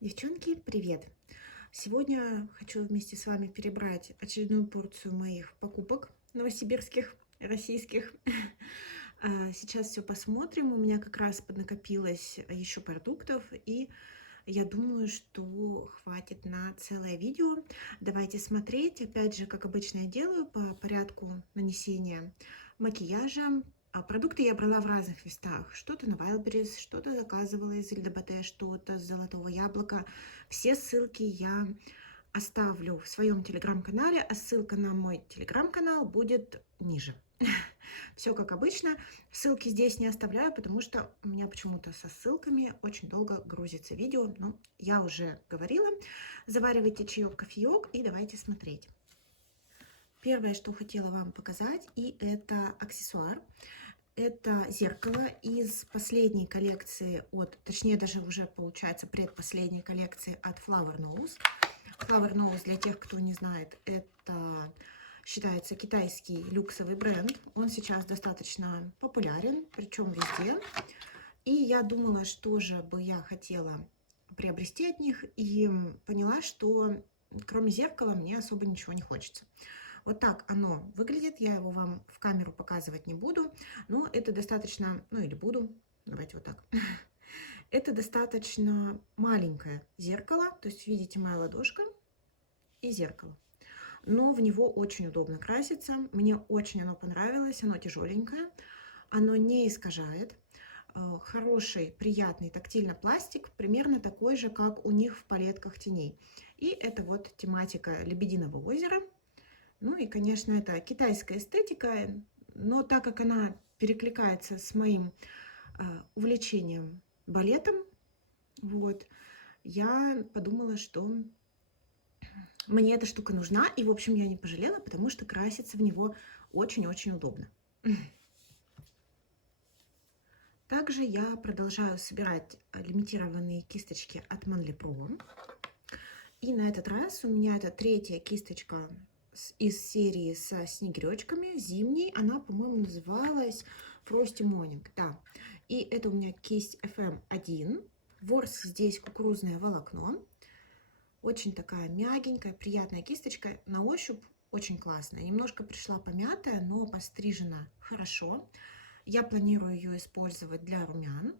Девчонки, привет! Сегодня хочу вместе с вами перебрать очередную порцию моих покупок новосибирских, российских. Сейчас все посмотрим. У меня как раз поднакопилось еще продуктов, и я думаю, что хватит на целое видео. Давайте смотреть. Опять же, как обычно я делаю, по порядку нанесения макияжа. Продукты я брала в разных местах. Что-то на Wildberries, что-то заказывала из ЛДБТ, что-то с Золотого Яблока. Все ссылки я оставлю в своем телеграм-канале, а ссылка на мой телеграм-канал будет ниже. Все как обычно. Ссылки здесь не оставляю, потому что у меня почему-то со ссылками очень долго грузится видео. Но я уже говорила. Заваривайте чаек, кофеек и давайте смотреть. Первое, что хотела вам показать, и это аксессуар. Это зеркало из последней коллекции точнее даже уже получается предпоследней коллекции от Flower Nose. Flower Nose, для тех, кто не знает, это считается китайский люксовый бренд. Он сейчас достаточно популярен, причем везде. И я думала, что же бы я хотела приобрести от них, и поняла, что кроме зеркала мне особо ничего не хочется. Вот так оно выглядит. Я его вам в камеру показывать не буду, но это достаточно, ну или буду, давайте вот так. Это достаточно маленькое зеркало, то есть видите, моя ладошка и зеркало. Но в него очень удобно краситься. Мне очень оно понравилось. Оно тяжеленькое, оно не искажает. Хороший, приятный тактильно пластик, примерно такой же, как у них в палетках теней. И это вот тематика Лебединого озера. Ну и, конечно, это китайская эстетика, но так как она перекликается с моим увлечением балетом, вот, я подумала, что мне эта штука нужна, и, в общем, я не пожалела, потому что краситься в него очень-очень удобно. Также я продолжаю собирать лимитированные кисточки от Manly Pro. И на этот раз у меня это третья кисточка из серии со снегиречками, зимней. Она, по-моему, называлась Frosty Morning. Да. И это у меня кисть FM1. Ворс здесь кукурузное волокно. Очень такая мягенькая, приятная кисточка. На ощупь очень классная. Немножко пришла помятая, но пострижена хорошо. Я планирую ее использовать для румян.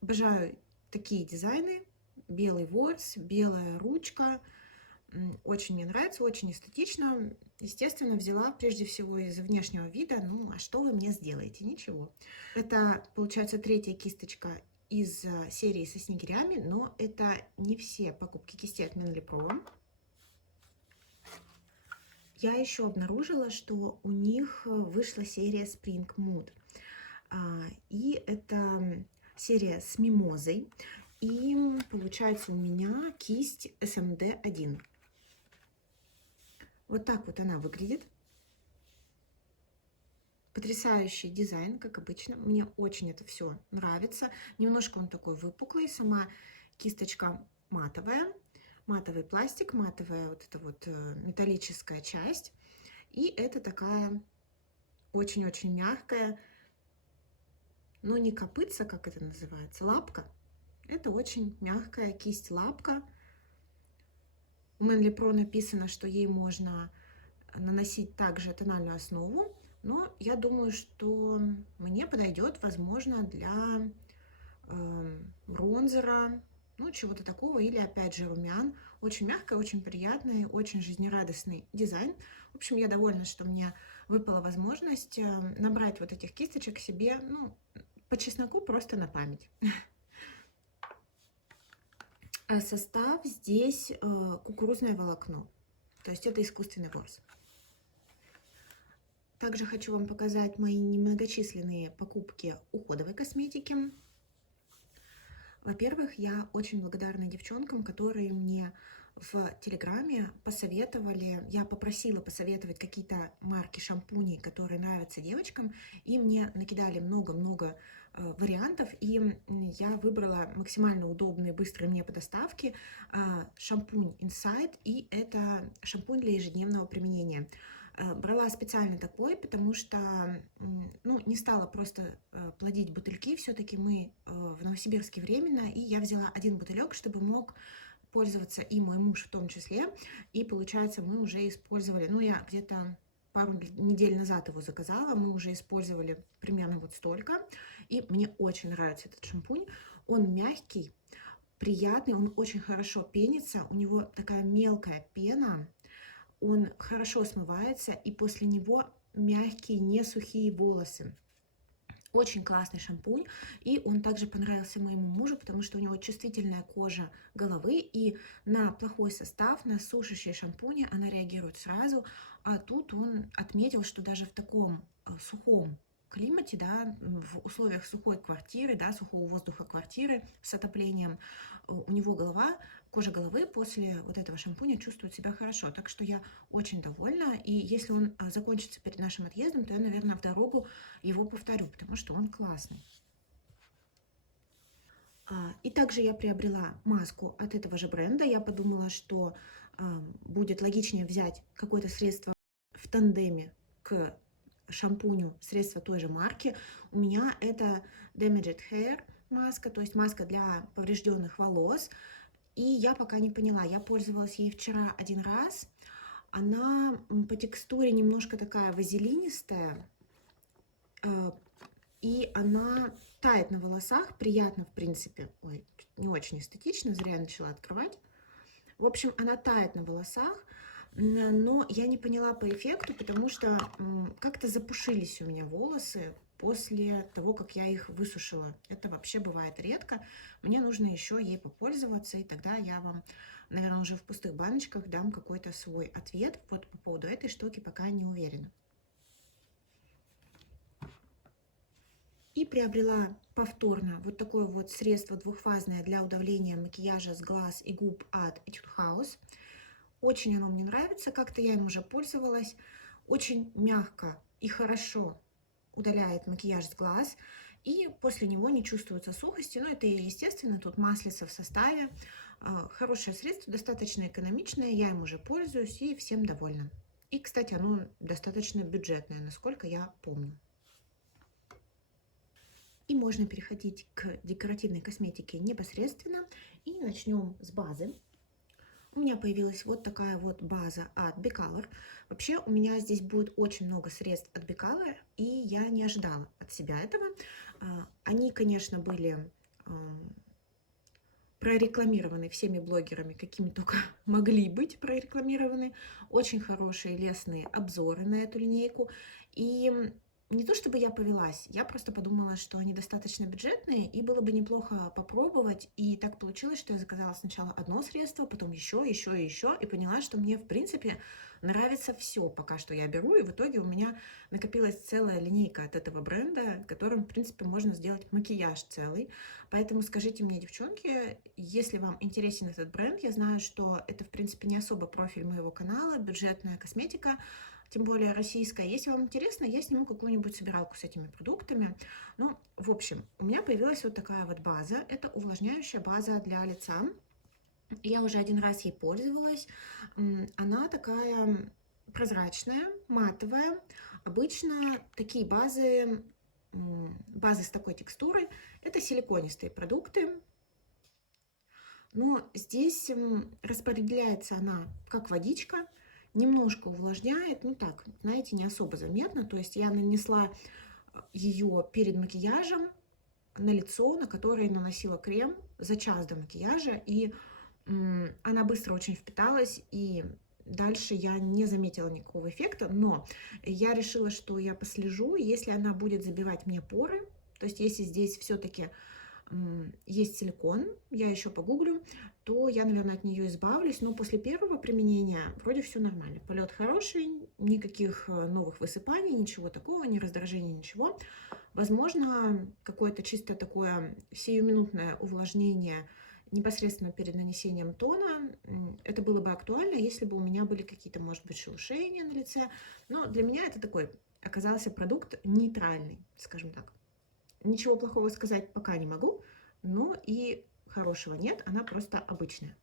Обожаю такие дизайны. Белый ворс, белая ручка. Очень мне нравится, очень эстетично. Естественно, взяла прежде всего из внешнего вида. Ну, а что вы мне сделаете? Ничего. Это, получается, третья кисточка из серии со снегирями, но это не все покупки кистей от Manly Pro. Я еще обнаружила, что у них вышла серия Spring Mood. И это серия с мимозой. И получается у меня кисть SMD1. Вот так вот она выглядит. Потрясающий дизайн, как обычно. Мне очень это все нравится. Немножко он такой выпуклый. Сама кисточка матовая. Матовый пластик, матовая вот эта вот металлическая часть. И это такая очень-очень мягкая, но не копытца, как это называется, лапка. Это очень мягкая кисть-лапка. У Manly Pro написано, что ей можно наносить также тональную основу, но я думаю, что мне подойдет, возможно, для бронзера, ну, чего-то такого, или, опять же, румян. Очень мягкая, очень приятный, очень жизнерадостный дизайн. В общем, я довольна, что мне выпала возможность набрать вот этих кисточек себе, ну, по чесноку, просто на память. Состав здесь кукурузное волокно, то есть это искусственный ворс. Также хочу вам показать мои немногочисленные покупки уходовой косметики. Во-первых, я очень благодарна девчонкам, которые мне в Телеграме посоветовали, я попросила посоветовать какие-то марки шампуней, которые нравятся девочкам, и мне накидали много-много вариантов, и я выбрала максимально удобный, быстрый мне по доставке шампунь Inside, и это шампунь для ежедневного применения. Брала специально такой, потому что, ну, не стала просто плодить бутыльки. Все-таки мы в Новосибирске временно, и я взяла один бутылек, чтобы мог пользоваться и мой муж в том числе. И получается, мы уже использовали, ну, я где-то пару недель назад его заказала, мы уже использовали примерно вот столько. И мне очень нравится этот шампунь. Он мягкий, приятный, он очень хорошо пенится, у него такая мелкая пена, он хорошо смывается, и после него мягкие, не сухие волосы. Очень классный шампунь, и он также понравился моему мужу, потому что у него чувствительная кожа головы, и на плохой состав, на сушащие шампуни она реагирует сразу, а тут он отметил, что даже в таком сухом климате, да, в условиях сухой квартиры, да, сухого воздуха квартиры с отоплением, у него голова, кожа головы после вот этого шампуня чувствует себя хорошо. Так что я очень довольна, и если он закончится перед нашим отъездом, то я, наверное, в дорогу его повторю, потому что он классный. И также я приобрела маску от этого же бренда. Я подумала, что будет логичнее взять какое-то средство в тандеме к шампуню, средство той же марки. У меня это Damaged Hair маска, то есть маска для поврежденных волос. И я пока не поняла, я пользовалась ей вчера один раз. Она по текстуре немножко такая вазелинистая, и она тает на волосах, приятно, в принципе. Ой, не очень эстетично, зря я начала открывать. В общем, она тает на волосах, но я не поняла по эффекту, потому что как-то запушились у меня волосы после того, как я их высушила. Это вообще бывает редко. Мне нужно еще ей попользоваться, и тогда я вам, наверное, уже в пустых баночках дам какой-то свой ответ. Вот по поводу этой штуки пока не уверена. И приобрела повторно вот такое вот средство двухфазное для удаления макияжа с глаз и губ от Etude House. Очень оно мне нравится, как-то я им уже пользовалась. Очень мягко и хорошо удаляет макияж с глаз, и после него не чувствуется сухости. Но это естественно, тут маслица в составе. Хорошее средство, достаточно экономичное, я им уже пользуюсь и всем довольна. И, кстати, оно достаточно бюджетное, насколько я помню. И можно переходить к декоративной косметике непосредственно. И начнем с базы. У меня появилась вот такая вот база от Becolor. Вообще у меня здесь будет очень много средств от Becolor, и я не ожидала от себя этого. Они, конечно, были прорекламированы всеми блогерами, какими только могли быть прорекламированы. Очень хорошие лестные обзоры на эту линейку. И не то чтобы я повелась, я просто подумала, что они достаточно бюджетные, и было бы неплохо попробовать. И так получилось, что я заказала сначала одно средство, потом еще, и поняла, что мне, в принципе, нравится все пока что я беру, и в итоге у меня накопилась целая линейка от этого бренда, которым, в принципе, можно сделать макияж целый. Поэтому скажите мне, девчонки, если вам интересен этот бренд, я знаю, что это, в принципе, не особо профиль моего канала, бюджетная косметика, тем более российская. Если вам интересно, я сниму какую-нибудь собиралку с этими продуктами. Ну, в общем, у меня появилась вот такая вот база. Это увлажняющая база для лица. Я уже один раз ей пользовалась. Она такая прозрачная, матовая. Обычно такие базы, базы с такой текстурой, это силиконистые продукты. Но здесь распределяется она как водичка, немножко увлажняет, ну так, знаете, не особо заметно. То есть я нанесла ее перед макияжем на лицо, на которое наносила крем за час до макияжа, и она быстро очень впиталась, и дальше я не заметила никакого эффекта, но я решила, что я послежу, если она будет забивать мне поры, то есть если здесь все-таки есть силикон, я еще погуглю, то я, наверное, от нее избавлюсь, но после первого применения вроде все нормально. Полет хороший, никаких новых высыпаний, ничего такого, ни раздражения, ничего. Возможно, какое-то чисто такое сиюминутное увлажнение непосредственно перед нанесением тона. Это было бы актуально, если бы у меня были какие-то, может быть, шелушения на лице. Но для меня это такой оказался продукт нейтральный, скажем так. Ничего плохого сказать пока не могу, но и хорошего нет, она просто обычная.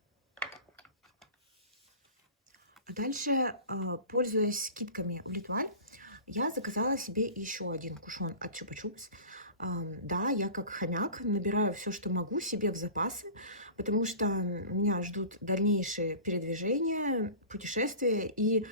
Дальше, пользуясь скидками в Литваль, я заказала себе еще один кушон от Чупа-Чупс. Да, я как хомяк набираю все, что могу, себе в запасы, потому что меня ждут дальнейшие передвижения, путешествия, и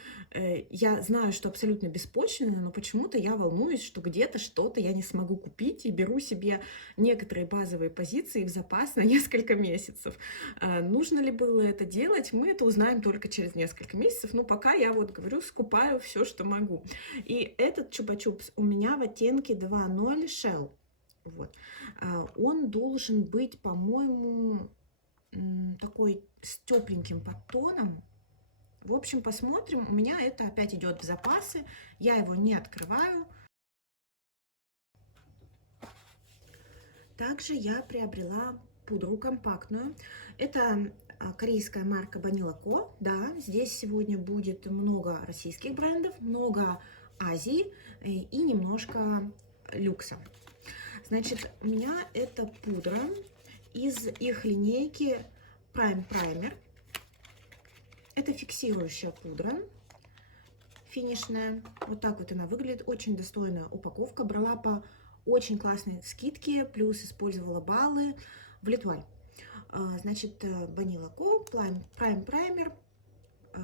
я знаю, что абсолютно беспочвенно, но почему-то я волнуюсь, что где-то что-то я не смогу купить, и беру себе некоторые базовые позиции в запас на несколько месяцев. Нужно ли было это делать, мы это узнаем только через несколько месяцев, но пока я вот говорю, скупаю все, что могу. И этот чупа-чупс у меня в оттенке 2.0 Shell. Вот. Он должен быть, по-моему, такой с тепленьким подтоном. В общем, посмотрим. У меня это опять идет в запасы. Я его не открываю. Также я приобрела пудру компактную. Это корейская марка Vanilla Co. Да, здесь сегодня будет много российских брендов, много Азии и немножко люкса. Значит, у меня это пудра из их линейки Prime Primer. Это фиксирующая пудра, финишная. Вот так вот она выглядит. Очень достойная упаковка. Брала по очень классной скидке, плюс использовала баллы в Литваль. Значит, Vanilla Co. Prime Primer.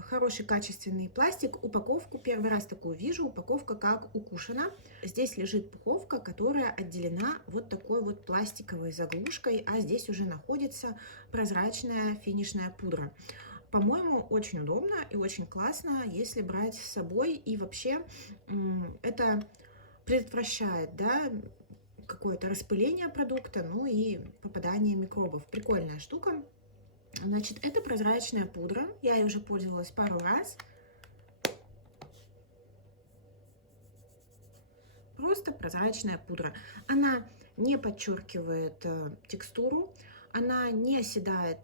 Хороший качественный пластик. Упаковку первый раз такую вижу. Упаковка как укушена. Здесь лежит пуховка, которая отделена вот такой вот пластиковой заглушкой, а здесь уже находится прозрачная финишная пудра. По-моему, очень удобно и очень классно, если брать с собой. И вообще это предотвращает, да, какое-то распыление продукта, ну и попадание микробов. Прикольная штука. Значит, это прозрачная пудра. Я ей уже пользовалась пару раз. Просто прозрачная пудра. Она не подчеркивает текстуру, она не оседает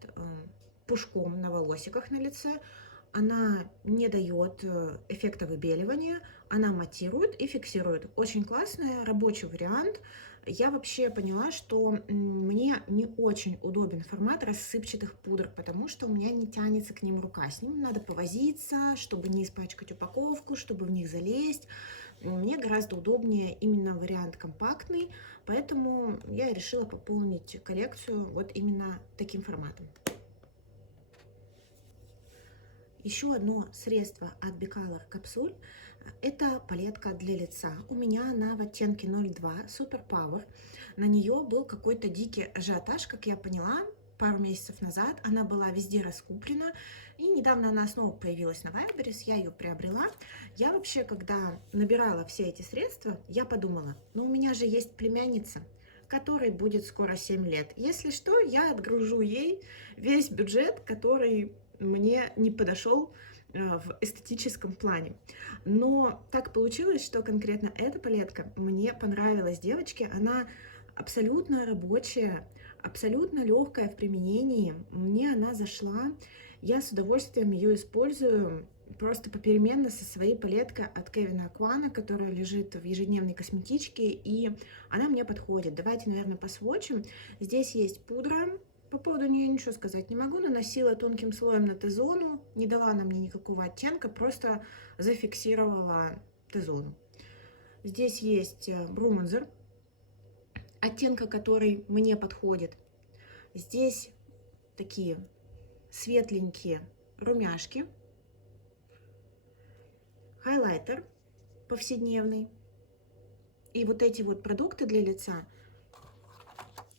пушком на волосиках на лице, она не дает эффекта выбеливания, она матирует и фиксирует. Очень классный рабочий вариант. Я вообще поняла, что мне не очень удобен формат рассыпчатых пудр, потому что у меня не тянется к ним рука. С ним надо повозиться, чтобы не испачкать упаковку, чтобы в них залезть. Мне гораздо удобнее именно вариант компактный, поэтому я решила пополнить коллекцию вот именно таким форматом. Еще одно средство от Bicolor Capsule – это палетка для лица. У меня она в оттенке 02 Super Power. На нее был какой-то дикий ажиотаж, как я поняла, пару месяцев назад. Она была везде раскуплена, и недавно она снова появилась на Wildberries, я ее приобрела. Я вообще, когда набирала все эти средства, я подумала, ну у меня же есть племянница, которой будет скоро 7 лет. Если что, я отгружу ей весь бюджет, который мне не подошел в эстетическом плане. Но так получилось, что конкретно эта палетка мне понравилась девочке. Она абсолютно рабочая, абсолютно легкая в применении. Мне она зашла. Я с удовольствием ее использую просто попеременно со своей палеткой от Кевина Аквана, которая лежит в ежедневной косметичке, и она мне подходит. Давайте, наверное, посвотчим. Здесь есть пудра. По поводу нее ничего сказать не могу. Наносила тонким слоем на Т-зону. Не дала она мне никакого оттенка, просто зафиксировала Т-зону. Здесь есть бронзер, оттенка, который мне подходит. Здесь такие светленькие румяшки. Хайлайтер повседневный. И вот эти вот продукты для лица,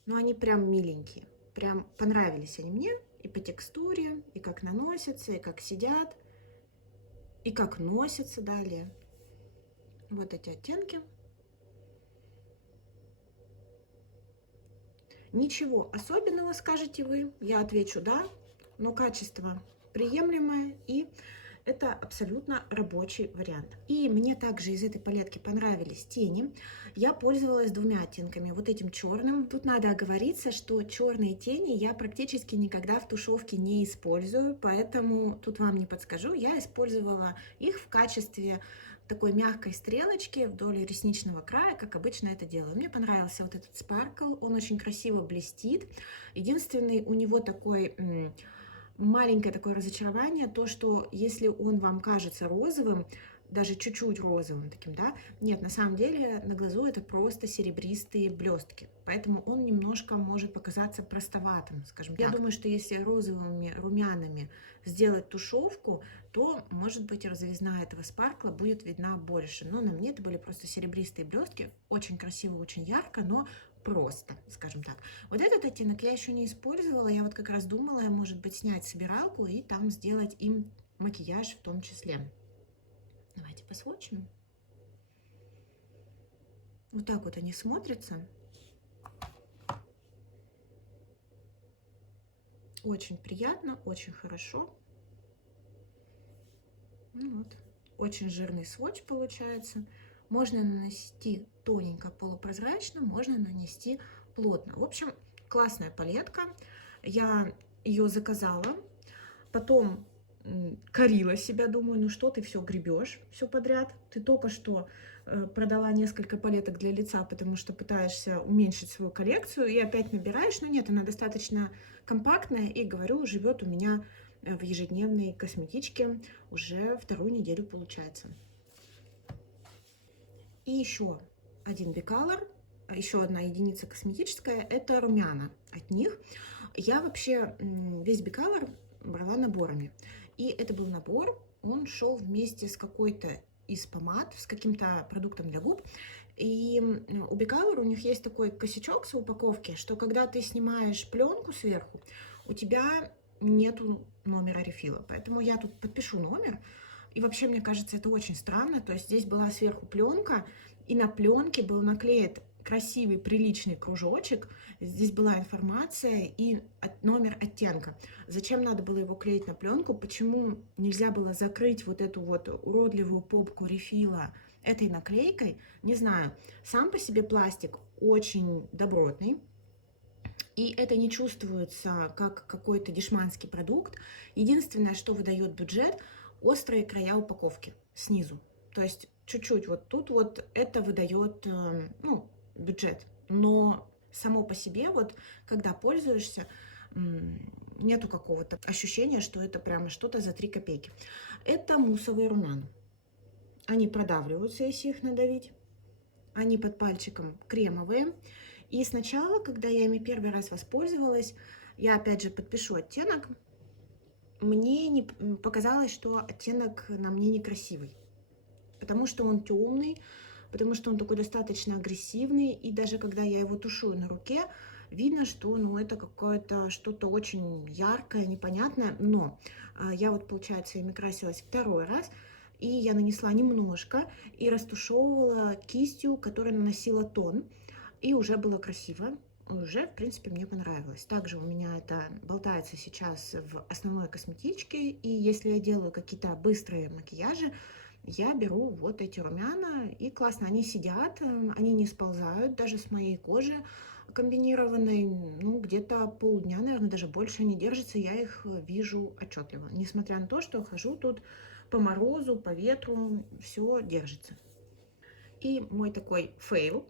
ну они прям миленькие. Прям понравились они мне и по текстуре, и как наносятся, и как сидят, и как носятся далее. Вот эти оттенки. Ничего особенного, скажете вы, я отвечу да, но качество приемлемое, и это абсолютно рабочий вариант. И мне также из этой палетки понравились тени. Я пользовалась двумя оттенками, вот этим черным. Тут надо оговориться, что черные тени я практически никогда в тушевке не использую, поэтому тут вам не подскажу. Я использовала их в качестве такой мягкой стрелочки вдоль ресничного края, как обычно это делаю. Мне понравился вот этот спаркл, он очень красиво блестит. Единственный у него такой маленькое такое разочарование, то, что если он вам кажется розовым, даже чуть-чуть розовым таким, да, нет, на самом деле на глазу это просто серебристые блестки, поэтому он немножко может показаться простоватым, скажем так. Я думаю, что если розовыми румянами сделать тушевку, то, может быть, розовизна этого спаркла будет видна больше. Но на мне это были просто серебристые блестки, очень красиво, очень ярко, но просто, скажем так. Вот этот оттенок я еще не использовала, я вот как раз думала, может быть, снять собиралку и там сделать им макияж в том числе. Давайте посмотрим. Вот так вот они смотрятся. Очень приятно, очень хорошо. Ну вот. Очень жирный сводч получается. Можно нанести тоненько, полупрозрачно, можно нанести плотно. В общем, классная палетка. Я ее заказала. Потом корила себя, думаю, ну что ты все гребешь, все подряд. Ты только что продала несколько палеток для лица, потому что пытаешься уменьшить свою коллекцию, и опять набираешь. Но нет, она достаточно компактная, и, говорю, живет у меня в ежедневной косметичке уже вторую неделю получается. И еще один биколор, еще одна единица косметическая, это румяна от них. Я вообще весь биколор брала наборами. И это был набор, он шел вместе с какой-то из помад, с каким-то продуктом для губ. И у Биколор у них есть такой косячок с упаковки, что когда ты снимаешь пленку сверху, у тебя нету номера рефила. Поэтому я тут подпишу номер. И вообще, мне кажется, это очень странно. То есть здесь была сверху пленка, и на пленке был наклеен красивый, приличный кружочек. Здесь была информация и номер оттенка. Зачем надо было его клеить на пленку? Почему нельзя было закрыть вот эту вот уродливую попку рефила этой наклейкой? Не знаю. Сам по себе пластик очень добротный. И это не чувствуется как какой-то дешманский продукт. Единственное, что выдает бюджет, острые края упаковки снизу. То есть чуть-чуть вот тут вот это выдает, ну, бюджет. Но само по себе, вот когда пользуешься, нету какого-то ощущения, что это прямо что-то за 3 копейки. Это муссовые румяна. Они продавливаются, если их надавить. Они под пальчиком кремовые. И сначала, когда я ими первый раз воспользовалась, я опять же подпишу оттенок, мне не показалось, что оттенок на мне некрасивый, потому что он темный, потому что он такой достаточно агрессивный, и даже когда я его тушую на руке, видно, что, ну, это какое-то что-то очень яркое, непонятное. Но я вот, получается, ими красилась второй раз, и я нанесла немножко и растушевывала кистью, которая наносила тон, и уже было красиво. Уже, в принципе, мне понравилось. Также у меня это болтается сейчас в основной косметичке, и если я делаю какие-то быстрые макияжи, я беру вот эти румяна, и классно, они сидят, они не сползают даже с моей кожи комбинированной, ну, где-то полдня, наверное, даже больше не держатся, я их вижу отчетливо, несмотря на то, что хожу тут по морозу, по ветру, все держится. И мой такой фейл.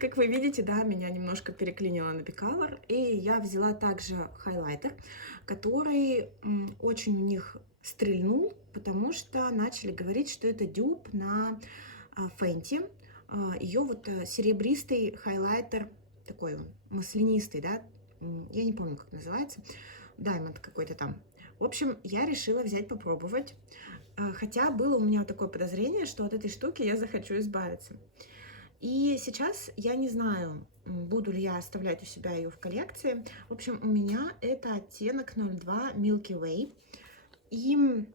Как вы видите, да, меня немножко переклинило на Биколор, и я взяла также хайлайтер, который очень у них стрельнул, потому что начали говорить, что это дюб на Fenty. Ее вот серебристый хайлайтер, такой маслянистый, да, я не помню, как называется, Diamond какой-то там. В общем, я решила взять попробовать, хотя было у меня вот такое подозрение, что от этой штуки я захочу избавиться. И сейчас я не знаю, буду ли я оставлять у себя ее в коллекции. В общем, у меня это оттенок 02 Milky Way. И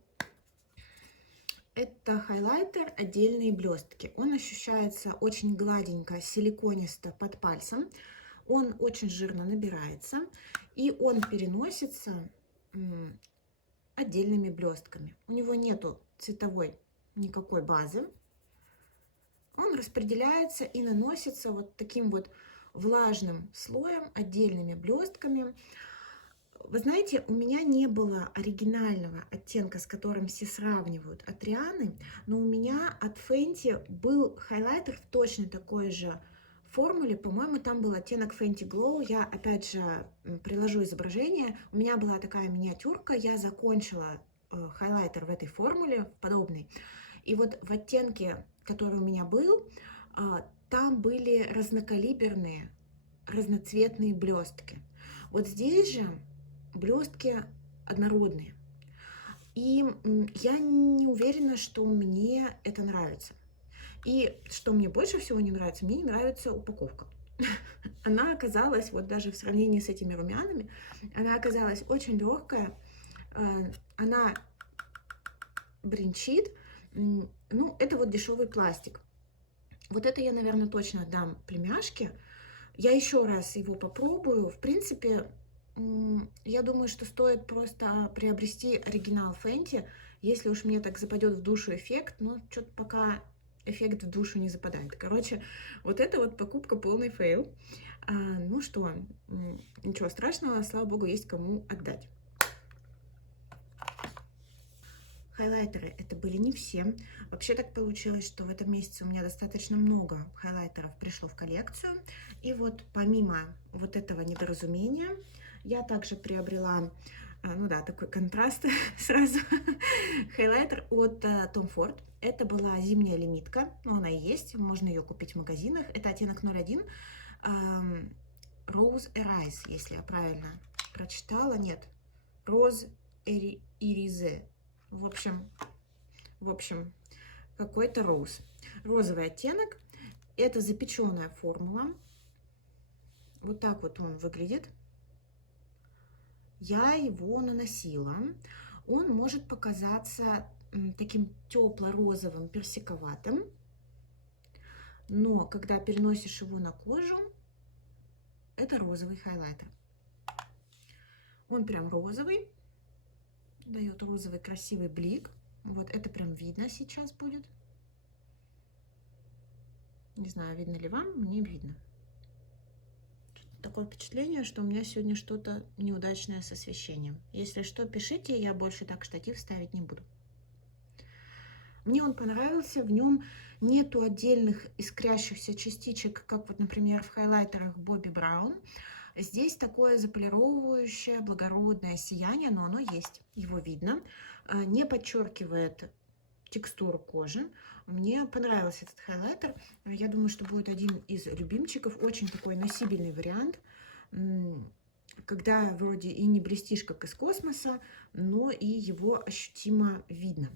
это хайлайтер отдельные блестки. Он ощущается очень гладенько, силиконисто под пальцем. Он очень жирно набирается. И он переносится отдельными блестками. У него нету цветовой никакой базы. Он распределяется и наносится вот таким вот влажным слоем, отдельными блестками. Вы знаете, у меня не было оригинального оттенка, с которым все сравнивают, от Рианы, но у меня от Fenty был хайлайтер в точно такой же формуле, по-моему, там был оттенок Fenty Glow. Я, опять же, приложу изображение. У меня была такая миниатюрка, я закончила хайлайтер в этой формуле, подобный. И вот в оттенке, который у меня был, там были разнокалиберные, разноцветные блестки. Вот здесь же блестки однородные. И я не уверена, что мне это нравится. И что мне больше всего не нравится, мне не нравится упаковка. Она оказалась, вот даже в сравнении с этими румянами, она оказалась очень легкая, она бренчит. Ну, это вот дешевый пластик. Вот это я, наверное, точно отдам племяшке. Я еще раз его попробую. В принципе, я думаю, что стоит просто приобрести оригинал Fenty, если уж мне так западет в душу эффект, но что-то пока эффект в душу не западает. Короче, вот это вот покупка полный фейл. Ну что, ничего страшного, слава богу, есть кому отдать. Хайлайтеры это были не все. Вообще так получилось, что в этом месяце у меня достаточно много хайлайтеров пришло в коллекцию. И вот помимо вот этого недоразумения, я также приобрела, ну да, такой контраст сразу, хайлайтер от Tom Ford. Это была зимняя лимитка, но она и есть, можно ее купить в магазинах. Это оттенок 01, Rose Iris, если я правильно прочитала. Нет, Rose Irise. В общем, какой-то роуз. Розовый оттенок. Это запеченная формула. Вот так вот он выглядит. Я его наносила. Он может показаться таким тепло-розовым, персиковатым. Но когда переносишь его на кожу, это розовый хайлайтер. Он прям розовый. Дает розовый красивый блик. Вот это прям видно сейчас будет. Не знаю, видно ли вам, мне видно. Такое впечатление, что у меня сегодня что-то неудачное с освещением. Если что, пишите, я больше так штатив ставить не буду. Мне он понравился, в нем нету отдельных искрящихся частичек, как вот, например, в хайлайтерах Bobbi Brown. Здесь такое заполировывающее, благородное сияние, но оно есть, его видно. Не подчеркивает текстуру кожи. Мне понравился этот хайлайтер. Я думаю, что будет один из любимчиков. Очень такой носибельный вариант, когда вроде и не блестишь, как из космоса, но и его ощутимо видно.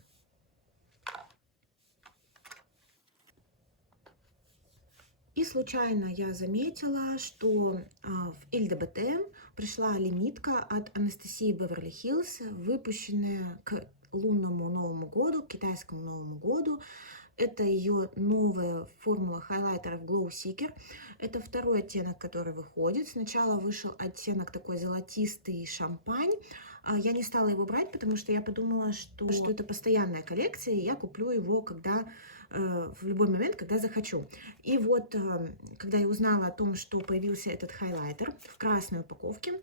И случайно я заметила, что в ЛДБТ пришла лимитка от Анастасии Беверли Хиллз, выпущенная к лунному Новому году, к китайскому Новому году. Это ее новая формула хайлайтеров Glow Seeker. Это второй оттенок, который выходит. Сначала вышел оттенок такой золотистый шампань. Я не стала его брать, потому что я подумала, что это постоянная коллекция, и я куплю его, когда в любой момент, когда захочу. И вот, когда я узнала о том, что появился этот хайлайтер в красной упаковке,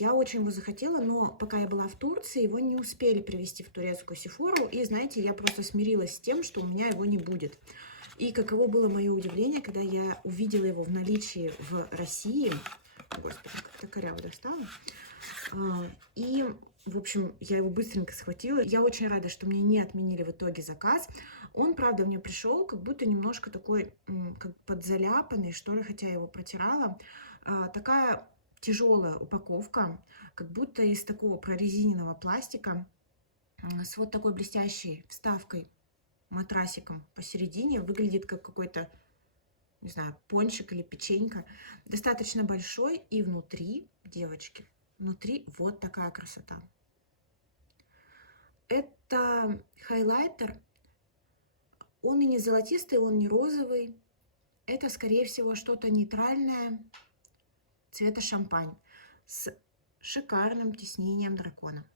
я очень его захотела, но пока я была в Турции, его не успели привезти в турецкую Сефору, и, знаете, я просто смирилась с тем, что у меня его не будет. И каково было мое удивление, когда я увидела его в наличии в России. Господи, как-то коряво достала. И, в общем, я его быстренько схватила. Я очень рада, что мне не отменили в итоге заказ. Он, правда, мне пришел как будто немножко такой, как подзаляпанный, что ли, хотя я его протирала. Такая тяжелая упаковка, как будто из такого прорезиненного пластика, с вот такой блестящей вставкой, матрасиком посередине. Выглядит как какой-то, не знаю, пончик или печенька. Достаточно большой, и внутри, девочки, внутри вот такая красота. Это хайлайтер. Он и не золотистый, он не розовый. Это, скорее всего, что-то нейтральное цвета шампань с шикарным тиснением дракона.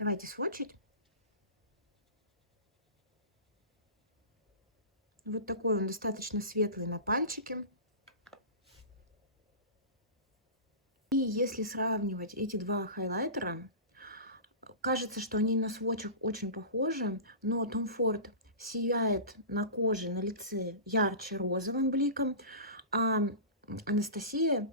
Давайте сводчить. Вот такой он достаточно светлый на пальчике. И если сравнивать эти два хайлайтера, кажется, что они на сводчах очень похожи, но Tom Ford сияет на коже, на лице ярче розовым бликом, а Анастасия,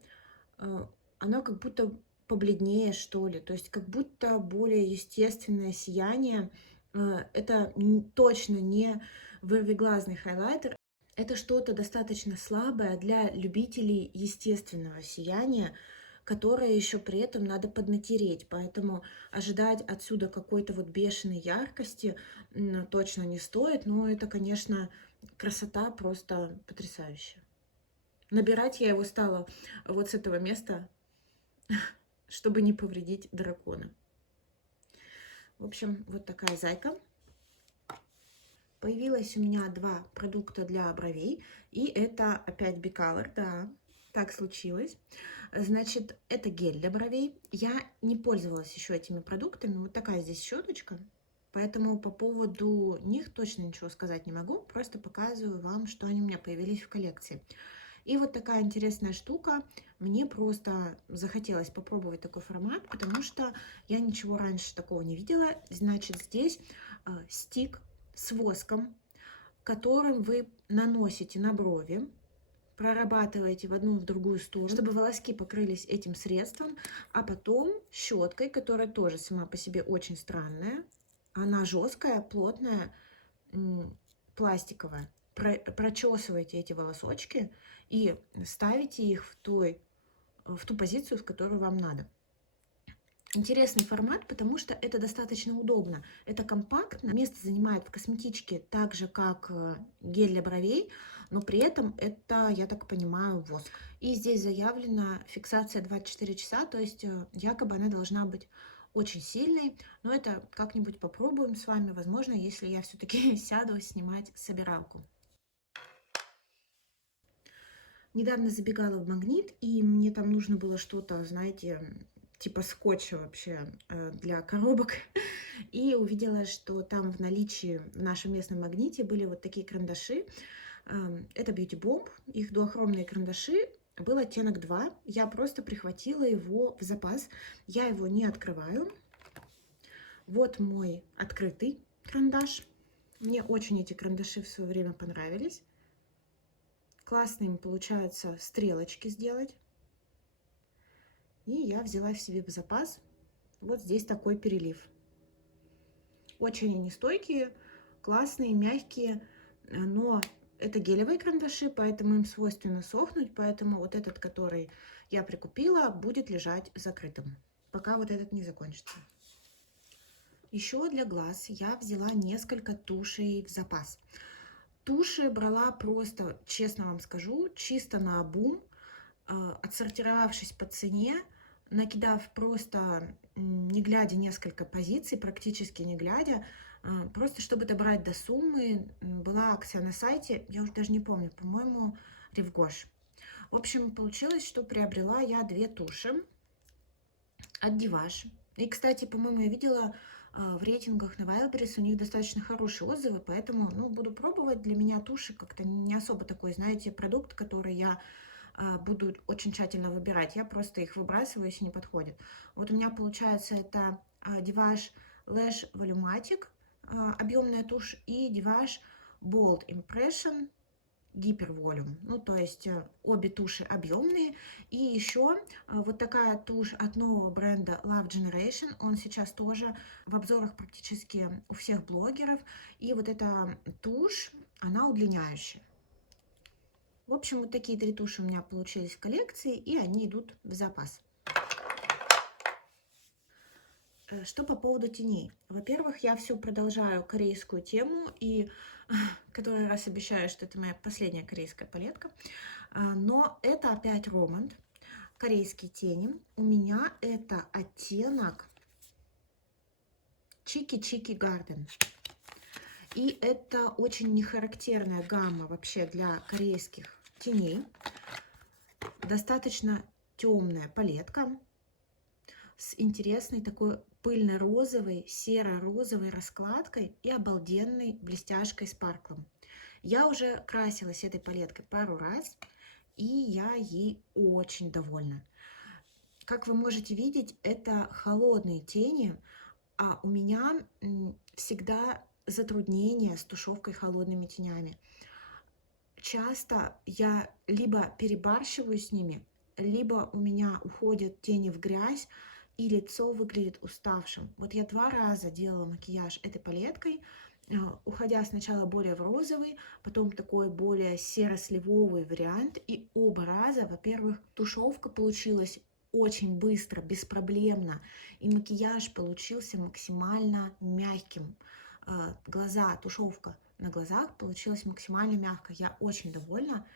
она как будто побледнее, что ли, то есть как будто более естественное сияние. Это точно не вырвиглазный хайлайтер, это что-то достаточно слабое для любителей естественного сияния, которое еще при этом надо поднатереть. Поэтому ожидать отсюда какой-то вот бешеной яркости точно не стоит. Но это, конечно, красота просто потрясающая. Набирать я его стала вот с этого места, чтобы не повредить дракона. В общем, вот такая зайка. Появилось у меня 2 продукта для бровей, и это опять Bicolor, да, так случилось. Значит, это гель для бровей. Я не пользовалась еще этими продуктами, вот такая здесь щеточка, поэтому по поводу них точно ничего сказать не могу, просто показываю вам, что они у меня появились в коллекции. И вот такая интересная штука, мне просто захотелось попробовать такой формат, потому что я ничего раньше такого не видела. Значит, здесь стик с воском, которым вы наносите на брови, прорабатываете в одну и в другую сторону, чтобы волоски покрылись этим средством, а потом щеткой, которая тоже сама по себе очень странная, она жесткая, плотная, пластиковая, прочесываете эти волосочки и ставите их в ту позицию, в которую вам надо. Интересный формат, потому что это достаточно удобно. Это компактно, место занимает в косметичке так же, как гель для бровей, но при этом это, я так понимаю, воск. И здесь заявлена фиксация 24 часа, то есть якобы она должна быть очень сильной, но это как-нибудь попробуем с вами, возможно, если я все-таки сяду снимать собиралку. Недавно забегала в Магнит, и мне там нужно было что-то, знаете, типа скотча вообще для коробок. И увидела, что там в наличии в нашем местном Магните были вот такие карандаши. Это Beauty Bomb, их дуохромные карандаши. Был оттенок 2. Я просто прихватила его в запас. Я его не открываю. Вот мой открытый карандаш. Мне очень эти карандаши в свое время понравились. Классно им получается стрелочки сделать. И я взяла себе в запас вот здесь такой перелив. Очень они стойкие, классные, мягкие, но это гелевые карандаши, поэтому им свойственно сохнуть, поэтому вот этот, который я прикупила, будет лежать закрытым, пока вот этот не закончится. Еще для глаз я взяла несколько тушей в запас. Туши брала просто, честно вам скажу, чисто наобум, отсортировавшись по цене, накидав просто, не глядя, несколько позиций, практически не глядя, просто чтобы добрать до суммы. Была акция на сайте, я уже даже не помню, по-моему, Ревгош. В общем, получилось, что приобрела я 2 туши от Диваш. И, кстати, по-моему, я видела в рейтингах на Wildberries у них достаточно хорошие отзывы, поэтому, буду пробовать. Для меня туши как-то не особо такой, знаете, продукт, который я буду очень тщательно выбирать. Я просто их выбрасываю, если не подходит. Вот у меня получается это Divash Lash Volumatic, объемная тушь, и Divash Bold Impression Гипер Volume. То есть обе туши объемные. И еще вот такая тушь от нового бренда Love Generation. Он сейчас тоже в обзорах практически у всех блогеров. И вот эта тушь, она удлиняющая. В общем, вот такие 3 туши у меня получились в коллекции, и они идут в запас. Что по поводу теней? Во-первых, я все продолжаю корейскую тему, и который раз обещаю, что это моя последняя корейская палетка. Но это опять Романд, корейские тени. У меня это оттенок Чики-Чики Гарден. И это очень нехарактерная гамма вообще для корейских теней. Достаточно темная палетка с интересной такой пыльно-розовой, серо-розовой раскладкой и обалденной блестяшкой спарклом. Я уже красилась этой палеткой пару раз, и я ей очень довольна. Как вы можете видеть, это холодные тени, а у меня всегда затруднения с тушевкой холодными тенями. Часто я либо перебарщиваю с ними, либо у меня уходят тени в грязь, и лицо выглядит уставшим. Вот я 2 раза делала макияж этой палеткой, уходя сначала более в розовый, потом такой более серо-сливовый вариант. И оба раза, во-первых, тушевка получилась очень быстро, беспроблемно, и макияж получился максимально мягким. Глаза, тушевка на глазах получилась максимально мягко. Я очень довольна.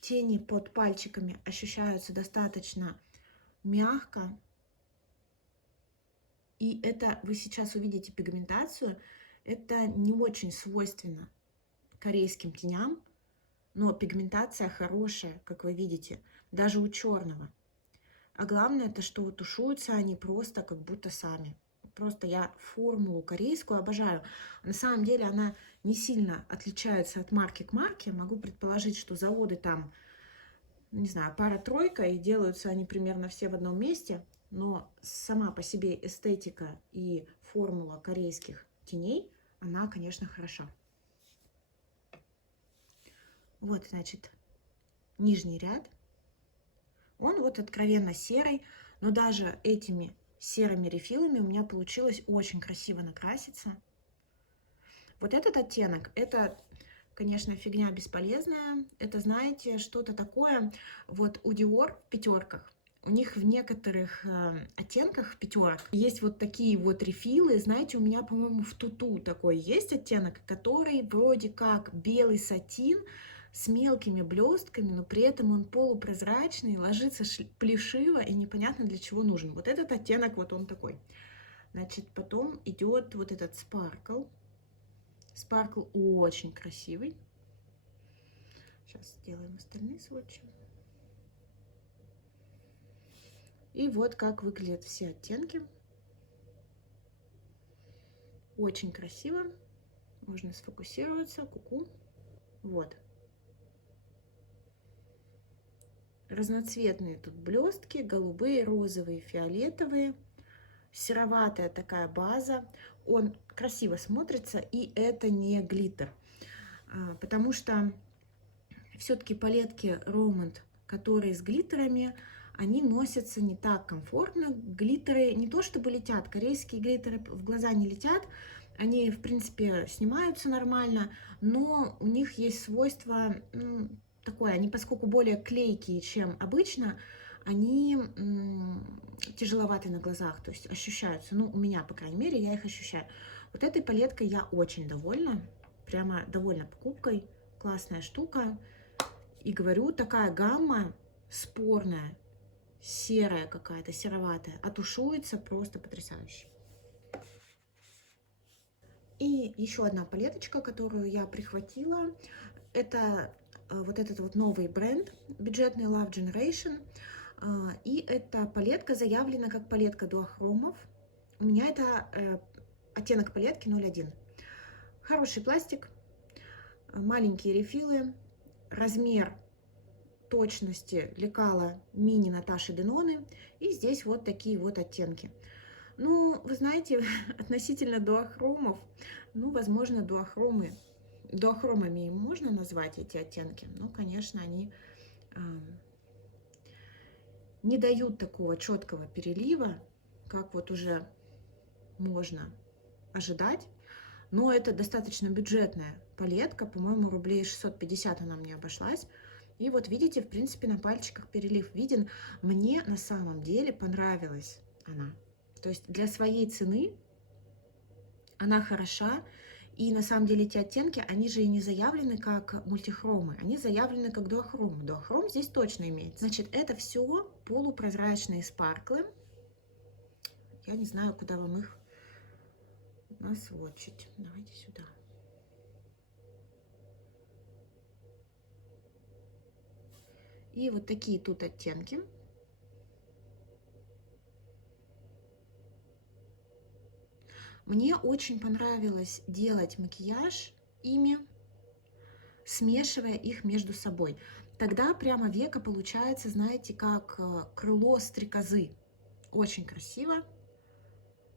Тени под пальчиками ощущаются достаточно мягко. И это вы сейчас увидите пигментацию. Это не очень свойственно корейским теням, но пигментация хорошая, как вы видите, даже у черного. А главное, это что тушуются они просто как будто сами. Просто я формулу корейскую обожаю. На самом деле она не сильно отличается от марки к марке. Могу предположить, что заводы там, не знаю, пара-тройка, и делаются они примерно все в одном месте. Но сама по себе эстетика и формула корейских теней, она, конечно, хороша. Вот, значит, нижний ряд. Он вот откровенно серый, но даже этими серыми рефилами у меня получилось очень красиво накраситься. Вот этот оттенок, это, конечно, фигня бесполезная. Это, знаете, что-то такое. Вот у Dior в пятерках, у них в некоторых оттенках пятерок есть вот такие вот рефилы. Знаете, у меня, по-моему, в Туту такой есть оттенок, который вроде как белый сатин с мелкими блестками, но при этом он полупрозрачный, ложится плешиво и непонятно для чего нужен. Вот этот оттенок, вот он такой. Значит, потом идет вот этот Sparkle. Sparkle очень красивый. Сейчас сделаем остальные сводчи. И вот как выглядят все оттенки. Очень красиво. Можно сфокусироваться. Ку-ку. Вот. Разноцветные тут блестки. Голубые, розовые, фиолетовые. Сероватая такая база. Он красиво смотрится. И это не глиттер. Потому что все-таки палетки Romand, которые с глиттерами, они носятся не так комфортно. Глиттеры не то чтобы летят, корейские глиттеры в глаза не летят, они, в принципе, снимаются нормально, но у них есть свойство такое, они, поскольку более клейкие, чем обычно, они тяжеловаты на глазах, то есть ощущаются, ну, у меня, по крайней мере, я их ощущаю. Вот этой палеткой я очень довольна, прямо довольна покупкой, классная штука. И говорю, такая гамма спорная, серая какая-то, сероватая, а тушуется просто потрясающе. И еще одна палеточка, которую я прихватила, это вот этот вот новый бренд, бюджетный Love Generation. И эта палетка заявлена как палетка дуохромов. У меня это оттенок палетки 01. Хороший пластик, маленькие рефилы, размер точности лекала мини Наташи Деноны. И здесь вот такие вот оттенки. Ну, вы знаете, относительно дуохромов, ну, возможно, дуохромами можно назвать эти оттенки. Ну, конечно, они не дают такого четкого перелива, как вот уже можно ожидать. Но это достаточно бюджетная палетка, по-моему, рублей 650 она мне обошлась. И вот видите, в принципе, на пальчиках перелив виден. Мне на самом деле понравилась она. То есть для своей цены она хороша. И на самом деле эти оттенки, они же и не заявлены как мультихромы, они заявлены как дуохром. Дуохром здесь точно имеется. Значит, это все полупрозрачные спарклы. Я не знаю, куда вам их насводчить. Давайте сюда. И вот такие тут оттенки. Мне очень понравилось делать макияж ими, смешивая их между собой. тогда прямо века получается, знаете, как крыло стрекозы. Очень красиво.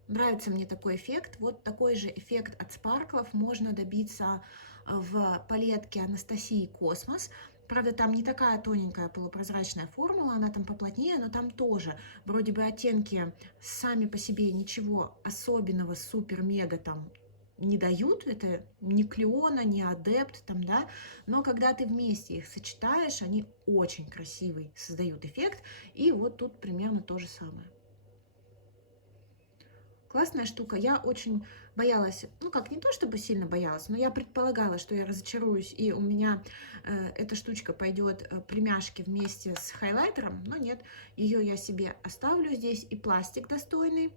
Нравится мне такой эффект. Вот такой же эффект от спарклов можно добиться в палетке Анастасии Космос. Правда, там не такая тоненькая полупрозрачная формула, она там поплотнее, но там тоже вроде бы оттенки сами по себе ничего особенного, супер-мега там не дают. Это ни Клеона, ни Адепт, там, да, но когда ты вместе их сочетаешь, они очень красивый создают эффект. И вот тут примерно то же самое. Классная штука. Я очень боялась, ну как, не то чтобы сильно боялась, но я предполагала, что я разочаруюсь, и у меня эта штучка пойдет племяшки вместе с хайлайтером, но нет, ее я себе оставлю здесь, и пластик достойный,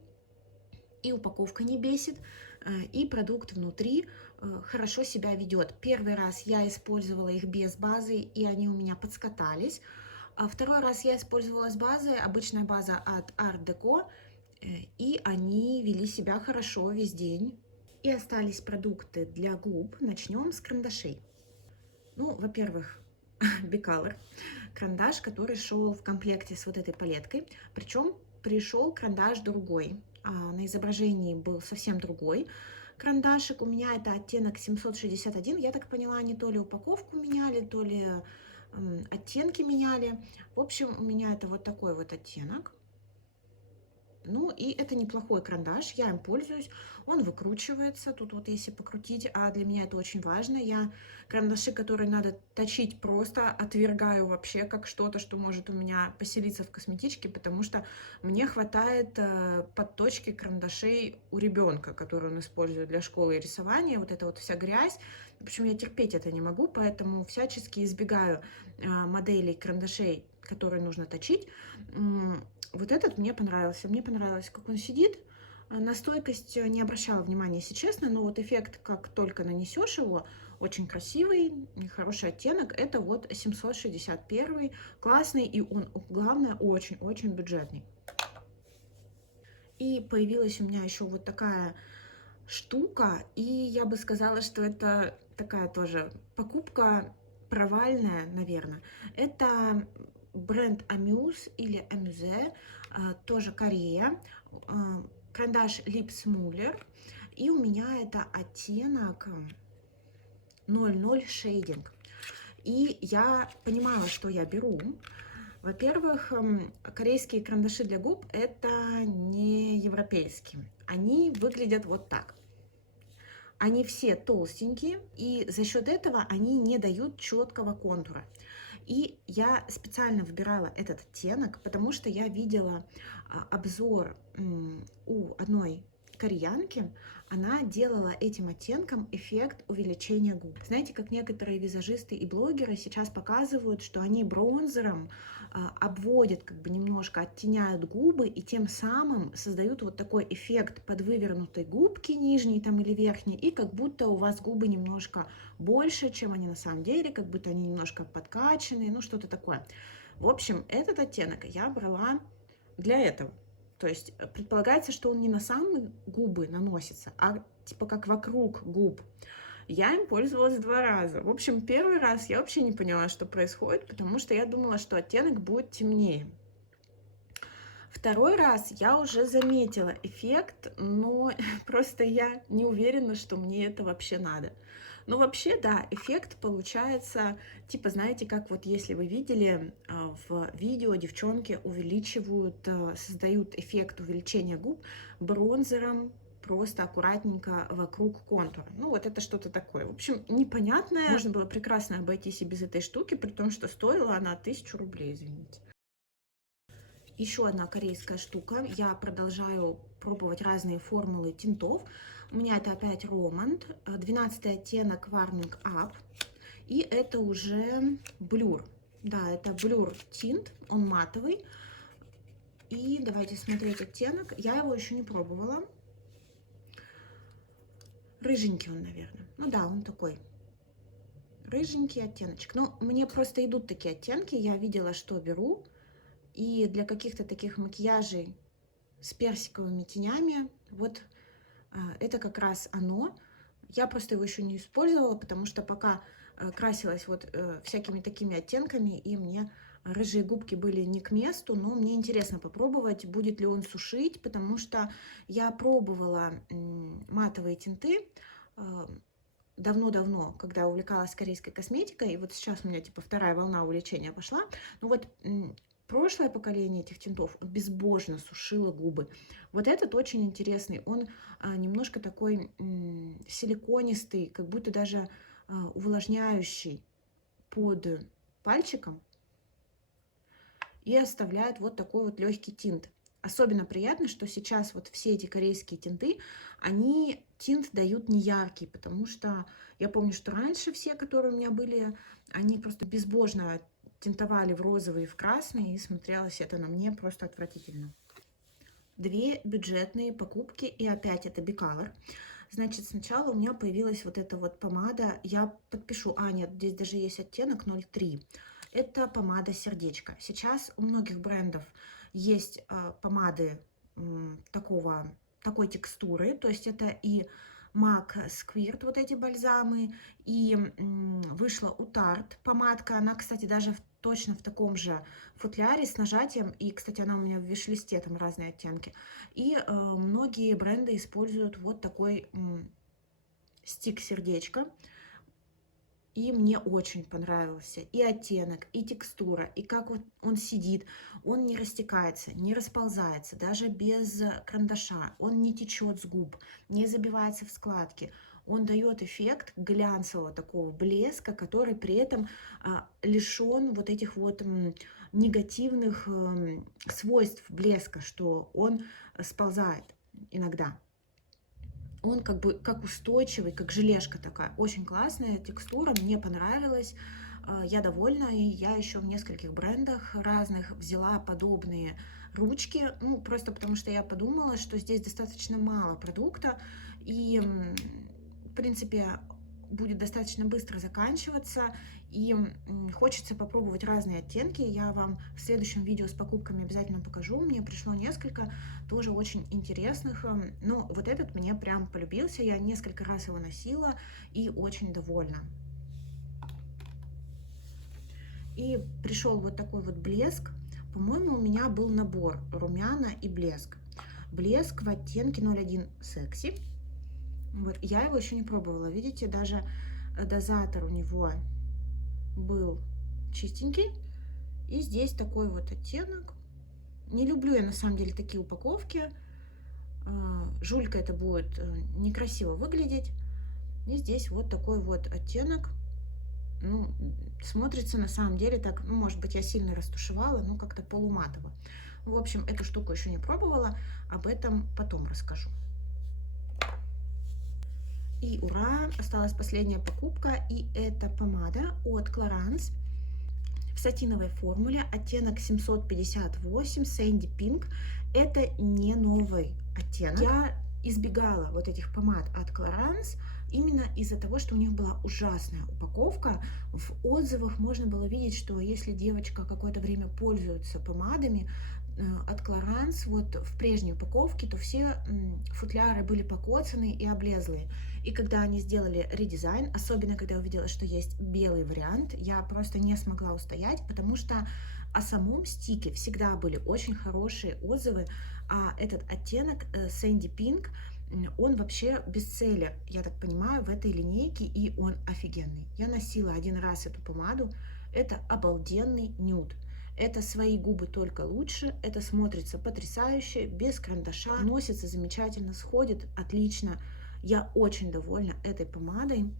и упаковка не бесит, и продукт внутри хорошо себя ведет. Первый раз я использовала их без базы, и они у меня подскатались. А второй раз я использовала с базой, обычная база от Art Deco, и они вели себя хорошо весь день. И остались продукты для губ. Начнем с карандашей. Ну, во-первых, Bicolor. Карандаш, который шел в комплекте с вот этой палеткой. Причем пришел карандаш другой. На изображении был совсем другой карандашик. У меня это оттенок 761. Я так поняла, они то ли упаковку меняли, то ли оттенки меняли. В общем, у меня это вот такой вот оттенок. Ну, и это неплохой карандаш, я им пользуюсь, он выкручивается, тут вот если покрутить, а для меня это очень важно, я карандаши, которые надо точить, просто отвергаю вообще как что-то, что может у меня поселиться в косметичке, потому что мне хватает подточки карандашей у ребенка, который он использует для школы и рисования, вот эта вот вся грязь, в общем, я терпеть это не могу, поэтому всячески избегаю моделей карандашей, которые нужно точить. Вот этот мне понравилось, как он сидит. На стойкость не обращала внимания, если честно, но вот эффект, как только нанесешь его, очень красивый, хороший оттенок. Это вот 761, классный, и он, главное, очень-очень бюджетный. И появилась у меня еще вот такая штука, и я бы сказала, что это такая тоже покупка провальная, наверное. Это бренд Amuse или Amuse, тоже Корея, карандаш Lips Muller, и у меня это оттенок 00 шейдинг. И я понимала, что я беру. Во-первых, корейские карандаши для губ это не европейские. Они выглядят вот так. Они все толстенькие, и за счет этого они не дают четкого контура. И я специально выбирала этот оттенок, потому что я видела обзор у одной кореянки, она делала этим оттенком эффект увеличения губ. Знаете, как некоторые визажисты и блогеры сейчас показывают, что они бронзером обводят, как бы немножко оттеняют губы и тем самым создают вот такой эффект подвывернутой губки нижней там или верхней, и как будто у вас губы немножко больше, чем они на самом деле, как будто они немножко подкачанные, ну что-то такое. В общем, этот оттенок я брала для этого. То есть предполагается, что он не на самые губы наносится, а типа как вокруг губ. Я им пользовалась 2 раза. В общем, первый раз я вообще не поняла, что происходит, потому что я думала, что оттенок будет темнее. Второй раз я уже заметила эффект, но просто я не уверена, что мне это вообще надо. Но вообще, да, эффект получается, типа, знаете, как вот если вы видели в видео, девчонки увеличивают, создают эффект увеличения губ бронзером, просто аккуратненько вокруг контура. Ну, вот это что-то такое. В общем, непонятное. Можно было прекрасно обойтись и без этой штуки, при том, что стоила она 1000 рублей, извините. Еще одна корейская штука. Я продолжаю пробовать разные формулы тинтов. У меня это опять Романд, 12 оттенок Warming Up. И это уже блюр. Да, это блюр тинт, он матовый. И давайте смотреть оттенок. Я его еще не пробовала. Рыженький он, наверное. Ну да, он такой рыженький оттеночек. Но мне просто идут такие оттенки. Я видела, что беру. И для каких-то таких макияжей с персиковыми тенями, вот это как раз оно. Я просто его еще не использовала, потому что пока красилась вот всякими такими оттенками, и мне рыжие губки были не к месту, но мне интересно попробовать, будет ли он сушить, потому что я пробовала матовые тинты давно-давно, когда увлекалась корейской косметикой, и вот сейчас у меня типа вторая волна увлечения пошла. Ну вот прошлое поколение этих тинтов безбожно сушило губы. Вот этот очень интересный, он немножко такой силиконистый, как будто даже увлажняющий под пальчиком, и оставляет вот такой вот легкий тинт. Особенно приятно, что сейчас вот все эти корейские тинты, они тинт дают не яркий, потому что я помню, что раньше все, которые у меня были, они просто безбожно тинтовали в розовый и в красный, и смотрелось это на мне просто отвратительно. Две бюджетные покупки, и опять это Bicolor. Значит, сначала у меня появилась вот эта вот помада, я подпишу, нет, здесь даже есть оттенок 03. Это помада сердечко. Сейчас у многих брендов есть помады такой текстуры, то есть это и MAC Squirt, вот эти бальзамы, и вышла у Tarte помадка, она, кстати, даже точно в таком же футляре с нажатием, и, кстати, она у меня в виш-листе, там разные оттенки, и многие бренды используют вот такой стик сердечко. И мне очень понравился и оттенок, и текстура, и как вот он сидит. Он не растекается, не расползается, даже без карандаша. Он не течет с губ, не забивается в складки. Он дает эффект глянцевого такого блеска, который при этом лишен вот этих вот негативных свойств блеска, что он сползает иногда. Он как бы как устойчивый, как желешка такая. Очень классная текстура, мне понравилась. Я довольна, и я еще в нескольких брендах разных взяла подобные ручки. Ну, просто потому что я подумала, что здесь достаточно мало продукта, и, в принципе, будет достаточно быстро заканчиваться, и хочется попробовать разные оттенки. Я вам в следующем видео с покупками обязательно покажу. Мне пришло несколько тоже очень интересных, но вот этот мне прям полюбился. Я несколько раз его носила и очень довольна. И пришел вот такой вот блеск. По-моему, у меня был набор румяна и блеск. Блеск в оттенке 01 секси. Вот, я его еще не пробовала. Видите, даже дозатор у него был чистенький. И здесь такой вот оттенок. Не люблю я на самом деле такие упаковки. Жулька это будет некрасиво выглядеть. И здесь вот такой вот оттенок. Ну, смотрится на самом деле так, ну, может быть, я сильно растушевала, но как-то полуматово. В общем, эту штуку еще не пробовала. Об этом потом расскажу. И ура! Осталась последняя покупка, и это помада от Clarins в сатиновой формуле, оттенок 758 Sandy Pink. Это не новый оттенок. Я избегала вот этих помад от Clarins именно из-за того, что у них была ужасная упаковка. В отзывах можно было видеть, что если девочка какое-то время пользуется помадами от Clarins, вот в прежней упаковке, то все футляры были покоцаны и облезлые. И когда они сделали редизайн, особенно когда я увидела, что есть белый вариант, я просто не смогла устоять, потому что о самом стике всегда были очень хорошие отзывы, а этот оттенок Sandy Pink, он вообще бестселлер, я так понимаю, в этой линейке, и он офигенный. Я носила один раз эту помаду, это обалденный нюд. Это свои губы только лучше, это смотрится потрясающе, без карандаша, носится замечательно, сходит отлично. Я очень довольна этой помадой.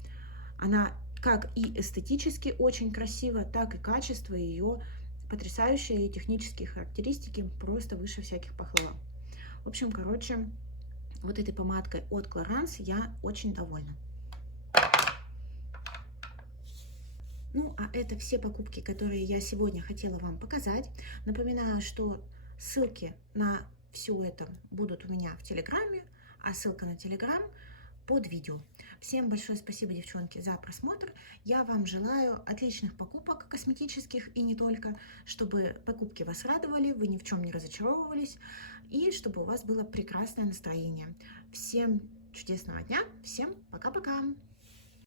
Она как и эстетически очень красива, так и качество ее потрясающие, и технические характеристики просто выше всяких похвал. В общем, короче, вот этой помадкой от Clarins я очень довольна. Ну, а это все покупки, которые я сегодня хотела вам показать. Напоминаю, что ссылки на все это будут у меня в Телеграме, а ссылка на Телеграм под видео. Всем большое спасибо, девчонки, за просмотр. Я вам желаю отличных покупок косметических и не только, чтобы покупки вас радовали, вы ни в чем не разочаровывались, и чтобы у вас было прекрасное настроение. Всем чудесного дня, всем пока-пока!